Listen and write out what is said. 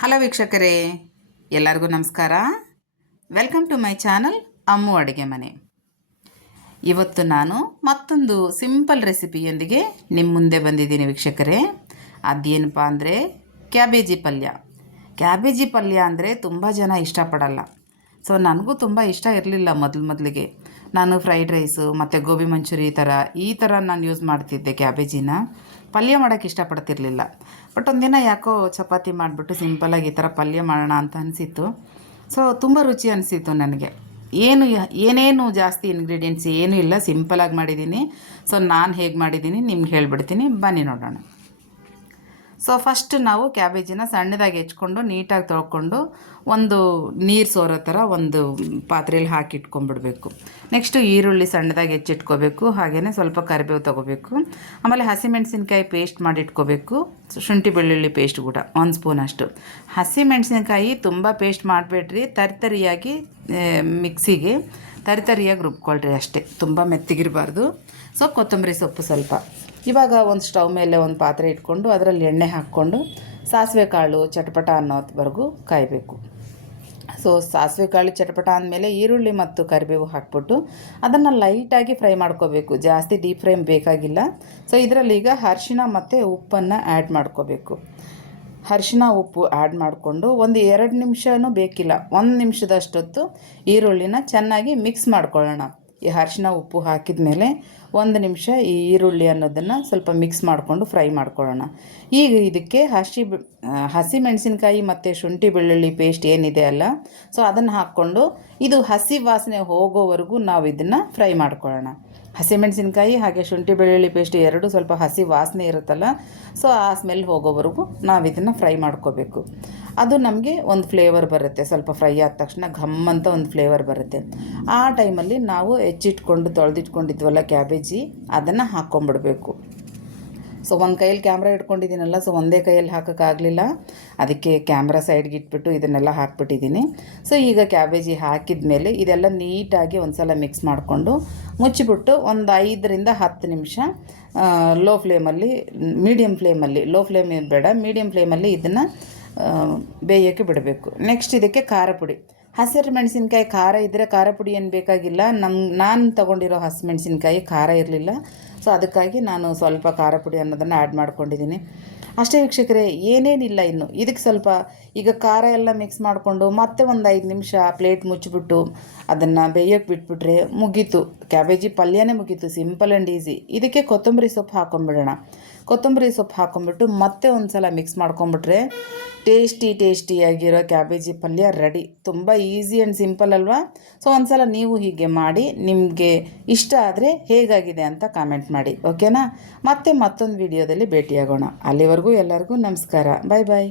Hello ವೀಕ್ಷಕರೇ, ಎಲ್ಲರಿಗೂ ನಮಸ್ಕಾರ. Welcome to my channel Ammu ಅಡುಗೆ ಮನೆ. ಇವತ್ತು ನಾನು ಮತ್ತೊಂದು ಸಿಂಪಲ್ ರೆಸಿಪಿಯೊಂದಿಗೆ ನಿಮ್ಮ ಮುಂದೆ ಬಂದಿದ್ದೀನಿ ವೀಕ್ಷಕರೇ. ಅದೇನಪ್ಪ ಅಂದರೆ, ಕ್ಯಾಬೇಜಿ ಪಲ್ಯ. ಕ್ಯಾಬೇಜಿ ಪಲ್ಯ ಅಂದರೆ ತುಂಬ ಜನ ಇಷ್ಟಪಡಲ್ಲ. ಸೊ ನನಗೂ ತುಂಬ ಇಷ್ಟ ಇರಲಿಲ್ಲ ಮೊದಲು ಮೊದಲಿಗೆ. ನಾನು ಫ್ರೈಡ್ ರೈಸು ಮತ್ತು ಗೋಬಿ ಮಂಚೂರಿ ಈ ಥರ ಈ ಥರ ನಾನು ಯೂಸ್ ಮಾಡ್ತಿದ್ದೆ ಕ್ಯಾಬೇಜಿನ. ಪಲ್ಯ ಮಾಡೋಕ್ಕೆ ಇಷ್ಟಪಡ್ತಿರ್ಲಿಲ್ಲ. ಬಟ್ ಒಂದಿನ ಯಾಕೋ ಚಪಾತಿ ಮಾಡಿಬಿಟ್ಟು ಸಿಂಪಲಾಗಿ ಈ ಥರ ಪಲ್ಯ ಮಾಡೋಣ ಅಂತ ಅನಿಸಿತ್ತು. ಸೊ ತುಂಬ ರುಚಿ ಅನಿಸಿತ್ತು ನನಗೆ. ಏನು ಏನೇನು ಜಾಸ್ತಿ ಇಂಗ್ರೀಡಿಯೆಂಟ್ಸ್ ಏನೂ ಇಲ್ಲ ಸಿಂಪಲಾಗಿ ಮಾಡಿದ್ದೀನಿ. ಸೊ ನಾನು ಹೇಗೆ ಮಾಡಿದ್ದೀನಿ ನಿಮ್ಗೆ ಹೇಳ್ಬಿಡ್ತೀನಿ. ಬನ್ನಿ ನೋಡೋಣ. ಸೊ ಫಸ್ಟ್ ನಾವು ಕ್ಯಾಬೇಜಿನ ಸಣ್ಣದಾಗಿ ಹೆಚ್ಕೊಂಡು, ನೀಟಾಗಿ ತೊಳ್ಕೊಂಡು, ಒಂದು ನೀರು ಸೋರೋ ಥರ ಒಂದು ಪಾತ್ರೆಯಲ್ಲಿ ಹಾಕಿ ಇಟ್ಕೊಂಡ್ಬಿಡ್ಬೇಕು. ನೆಕ್ಸ್ಟು ಈರುಳ್ಳಿ ಸಣ್ಣದಾಗಿ ಹೆಚ್ಚಿಟ್ಕೋಬೇಕು ಹಾಗೆಯೇ ಸ್ವಲ್ಪ ಕರಿಬೇವು ತೊಗೋಬೇಕು. ಆಮೇಲೆ ಹಸಿಮೆಣಸಿನ್ಕಾಯಿ ಪೇಸ್ಟ್ ಮಾಡಿ ಇಟ್ಕೋಬೇಕು. ಶುಂಠಿ ಬೆಳ್ಳುಳ್ಳಿ ಪೇಸ್ಟ್ ಕೂಡ, ಒಂದು ಸ್ಪೂನ್ ಅಷ್ಟು. ಹಸಿಮೆಣಸಿನ್ಕಾಯಿ ತುಂಬ ಪೇಸ್ಟ್ ಮಾಡಬೇಡ್ರಿ, ತರಿತರಿಯಾಗಿ ಮಿಕ್ಸಿಗೆ ತರಿತರಿಯಾಗಿ ರುಬ್ಕೊಳ್ರಿ ಅಷ್ಟೇ. ತುಂಬ ಮೆತ್ತಗಿರಬಾರ್ದು. ಸೊ ಕೊತ್ತಂಬರಿ ಸೊಪ್ಪು ಸ್ವಲ್ಪ. ಇವಾಗ ಒಂದು ಸ್ಟವ್ ಮೇಲೆ ಒಂದು ಪಾತ್ರೆ ಇಟ್ಕೊಂಡು ಅದರಲ್ಲಿ ಎಣ್ಣೆ ಹಾಕ್ಕೊಂಡು ಸಾಸಿವೆ ಕಾಳು, ಚಟಪಟ ಅನ್ನೋದ್ವರೆಗೂ ಕಾಯಬೇಕು. ಸೊ ಸಾಸಿವೆ ಕಾಳು, ಚಟಪಟ ಅಂದಮೇಲೆ ಈರುಳ್ಳಿ ಮತ್ತು ಕರಿಬೇವು ಹಾಕ್ಬಿಟ್ಟು ಅದನ್ನು ಲೈಟಾಗಿ ಫ್ರೈ ಮಾಡ್ಕೋಬೇಕು. ಜಾಸ್ತಿ ಡೀಪ್ ಫ್ರೈಮ್ ಬೇಕಾಗಿಲ್ಲ. ಸೊ ಇದರಲ್ಲಿ ಈಗ ಅರಿಶಿಣ ಮತ್ತು ಉಪ್ಪನ್ನು ಆ್ಯಡ್ ಮಾಡ್ಕೋಬೇಕು. ಅರಿಶಿಣ ಉಪ್ಪು ಆ್ಯಡ್ ಮಾಡಿಕೊಂಡು ಒಂದು ಎರಡು ನಿಮಿಷನೂ ಬೇಕಿಲ್ಲ. ಒಂದು ನಿಮಿಷದಷ್ಟೊತ್ತು ಈರುಳ್ಳಿನ ಚೆನ್ನಾಗಿ ಮಿಕ್ಸ್ ಮಾಡ್ಕೊಳ್ಳೋಣ. ಈ ಅರಿಶಿನ ಉಪ್ಪು ಹಾಕಿದ ಮೇಲೆ ಒಂದು ನಿಮಿಷ ಈ ಈರುಳ್ಳಿ ಅನ್ನೋದನ್ನು ಸ್ವಲ್ಪ ಮಿಕ್ಸ್ ಮಾಡಿಕೊಂಡು ಫ್ರೈ ಮಾಡ್ಕೊಳ್ಳೋಣ. ಈಗ ಇದಕ್ಕೆ ಹಸಿ ಹಸಿ ಮೆಣಸಿನ್ಕಾಯಿ ಮತ್ತು ಶುಂಠಿ ಬೆಳ್ಳುಳ್ಳಿ ಪೇಸ್ಟ್ ಏನಿದೆ ಅಲ್ಲ ಸೊ ಅದನ್ನು ಹಾಕ್ಕೊಂಡು ಇದು ಹಸಿ ವಾಸನೆ ಹೋಗೋವರೆಗೂ ನಾವು ಇದನ್ನು ಫ್ರೈ ಮಾಡ್ಕೊಳ್ಳೋಣ. ಹಸಿಮೆಣಸಿನ್ಕಾಯಿ ಹಾಗೆ ಶುಂಠಿ ಬೆಳ್ಳುಳ್ಳಿ ಪೇಸ್ಟ್ ಎರಡು ಸ್ವಲ್ಪ ಹಸಿ ವಾಸನೆ ಇರುತ್ತಲ್ಲ ಸೊ ಆ ಸ್ಮೆಲ್ ಹೋಗೋವರೆಗೂ ನಾವು ಇದನ್ನು ಫ್ರೈ ಮಾಡ್ಕೋಬೇಕು. ಅದು ನಮಗೆ ಒಂದು ಫ್ಲೇವರ್ ಬರುತ್ತೆ, ಸ್ವಲ್ಪ ಫ್ರೈ ಆದ ತಕ್ಷಣ ಘಮ್ ಅಂತ ಒಂದು ಫ್ಲೇವರ್ ಬರುತ್ತೆ. ಆ ಟೈಮಲ್ಲಿ ನಾವು ಹೆಚ್ಚಿಟ್ಕೊಂಡು ತೊಳೆದಿಟ್ಕೊಂಡಿದ್ವಲ್ಲ ಕ್ಯಾಬೇಜಿ, ಅದನ್ನು ಹಾಕ್ಕೊಂಬಿಡ್ಬೇಕು ಸೊ ಒಂದು ಕೈಯಲ್ಲಿ ಕ್ಯಾಮ್ರಾ ಇಟ್ಕೊಂಡಿದ್ದೀನಲ್ಲ ಸೊ ಒಂದೇ ಕೈಯಲ್ಲಿ ಹಾಕೋಕ್ಕಾಗಲಿಲ್ಲ ಅದಕ್ಕೆ ಕ್ಯಾಮ್ರಾ ಸೈಡ್ಗೆ ಇಟ್ಬಿಟ್ಟು ಇದನ್ನೆಲ್ಲ ಹಾಕ್ಬಿಟ್ಟಿದ್ದೀನಿ. ಸೊ ಈಗ ಕ್ಯಾಬೇಜಿ ಹಾಕಿದ ಮೇಲೆ ಇದೆಲ್ಲ ನೀಟಾಗಿ ಒಂದು ಸಲ ಮಿಕ್ಸ್ ಮಾಡಿಕೊಂಡು ಮುಚ್ಚಿಬಿಟ್ಟು ಒಂದು ಐದರಿಂದ ಹತ್ತು ನಿಮಿಷ ಲೋ ಫ್ಲೇಮಲ್ಲಿ ಮೀಡಿಯಮ್ ಫ್ಲೇಮಲ್ಲಿ ಲೋ ಫ್ಲೇಮ್ ಬೇಡ ಮೀಡಿಯಮ್ ಫ್ಲೇಮಲ್ಲಿ ಇದನ್ನು ಬೇಯೋಕ್ಕೆ ಬಿಡಬೇಕು. ನೆಕ್ಸ್ಟ್ ಇದಕ್ಕೆ ಖಾರ ಪುಡಿ. ಹಸಿರು ಮೆಣಸಿನ್ಕಾಯಿ ಖಾರ ಇದ್ದರೆ ಖಾರ ಪುಡಿ ಏನು ಬೇಕಾಗಿಲ್ಲ. ನಮ್ಮ ನಾನು ತೊಗೊಂಡಿರೋ ಹಸಿಮೆಣಸಿನ್ಕಾಯಿ ಖಾರ ಇರಲಿಲ್ಲ. ಸೊ ಅದಕ್ಕಾಗಿ ನಾನು ಸ್ವಲ್ಪ ಖಾರ ಪುಡಿ ಅನ್ನೋದನ್ನು ಆ್ಯಡ್ ಮಾಡ್ಕೊಂಡಿದ್ದೀನಿ ಅಷ್ಟೇ ವೀಕ್ಷಕರೇ, ಏನೇನಿಲ್ಲ ಇನ್ನು. ಇದಕ್ಕೆ ಸ್ವಲ್ಪ ಈಗ ಖಾರ ಎಲ್ಲ ಮಿಕ್ಸ್ ಮಾಡಿಕೊಂಡು ಮತ್ತೆ ಒಂದು ಐದು ನಿಮಿಷ ಪ್ಲೇಟ್ ಮುಚ್ಚಿಬಿಟ್ಟು ಅದನ್ನು ಬೇಯೋಕ್ಕೆ ಬಿಟ್ಬಿಟ್ರೆ ಮುಗೀತು. ಕ್ಯಾಬೇಜಿ ಪಲ್ಯನೇ ಮುಗೀತು. ಸಿಂಪಲ್ ಆ್ಯಂಡ್ ಈಸಿ ಇದಕ್ಕೆ ಕೊತ್ತಂಬರಿ ಸೊಪ್ಪು ಹಾಕೊಂಡ್ಬಿಡೋಣ. ಕೊತ್ತಂಬರಿ ಸೊಪ್ಪು ಹಾಕೊಂಡ್ಬಿಟ್ಟು ಮತ್ತೆ ಒಂದು ಸಲ ಮಿಕ್ಸ್ ಮಾಡ್ಕೊಂಬಿಟ್ರೆ ಟೇಸ್ಟಿ ಟೇಸ್ಟಿಯಾಗಿರೋ ಕ್ಯಾಬೇಜಿ ಪಲ್ಯ ರೆಡಿ ತುಂಬ ಈಸಿ ಆ್ಯಂಡ್ ಸಿಂಪಲ್ ಅಲ್ವಾ? ಸೊ ಒಂದು ಸಲ ನೀವು ಹೀಗೆ ಮಾಡಿ, ನಿಮಗೆ ಇಷ್ಟ ಆದರೆ ಹೇಗಾಗಿದೆ ಅಂತ ಕಾಮೆಂಟ್ ಮಾಡಿ ಓಕೆನಾ ಮತ್ತೆ ಮತ್ತೊಂದು ವಿಡಿಯೋದಲ್ಲಿ ಭೇಟಿಯಾಗೋಣ. ಅಲ್ಲಿವರೆಗೂ ಎಲ್ಲರಿಗೂ ನಮಸ್ಕಾರ. ಬಾಯ್ ಬಾಯ್